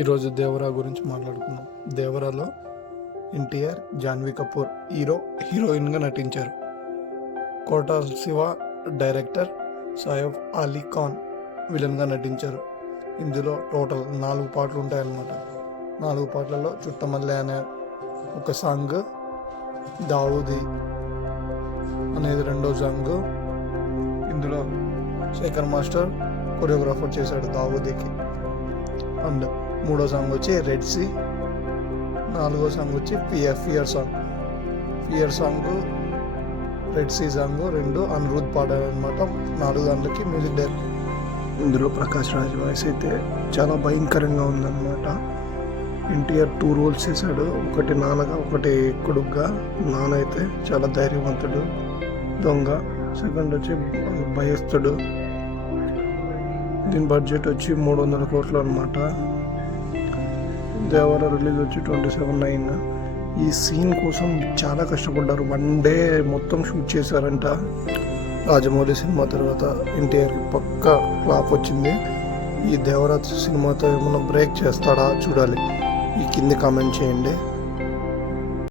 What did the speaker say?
ఈరోజు దేవరా గురించి మాట్లాడుకుందాం. దేవరాలో ఎన్టీఆర్, జాన్వీ కపూర్ హీరోయిన్గా నటించారు. కోటా శివ డైరెక్టర్, సైఫ్ అలీ ఖాన్ విలన్గా నటించారు. ఇందులో టోటల్ 4 పాటలు ఉంటాయన్నమాట. 4 పాటలలో చుట్టమల్లె అనే ఒక సాంగ్, దావూది అనేది 2వ సాంగ్. ఇందులో శేఖర్ మాస్టర్ కొరియోగ్రాఫర్ చేశాడు దావూదీకి. అండ్ 3వ సాంగ్ వచ్చి రెడ్ సీ, 4వ సాంగ్ వచ్చి fear song, red sea song 2 Anirudh పాడారనమాట. 4 దాంట్లకి మ్యూజిక్ డైరెక్టర్. ఇందులో ప్రకాష్ రాజ్ వాయిస్ అయితే చాలా భయంకరంగా ఉందన్నమాట. ఎన్టీఆర్ 2 రోల్స్ చేశాడు, ఒకటి నాన్నగా, ఒకటి కొడుకుగా. నాన్న అయితే చాలా ధైర్యవంతుడు, దొంగ. సెకండ్ వచ్చి భయస్తుడు. దీని బడ్జెట్ వచ్చి 300 కోట్లు అనమాట. దేవర రిలీజ్ వచ్చి 27/9. ఈ సీన్ కోసం చాలా కష్టపడ్డారు. 1 డే మొత్తం షూట్ చేశారంట. రాజమౌళి సినిమా తర్వాత ఎన్టీఆర్కి పక్కా ఫ్లాప్ వచ్చింది. ఈ దేవరాజ్ సినిమాతో ఏమైనా బ్రేక్ చేస్తాడా చూడాలి. ఈ కింద కామెంట్ చేయండి.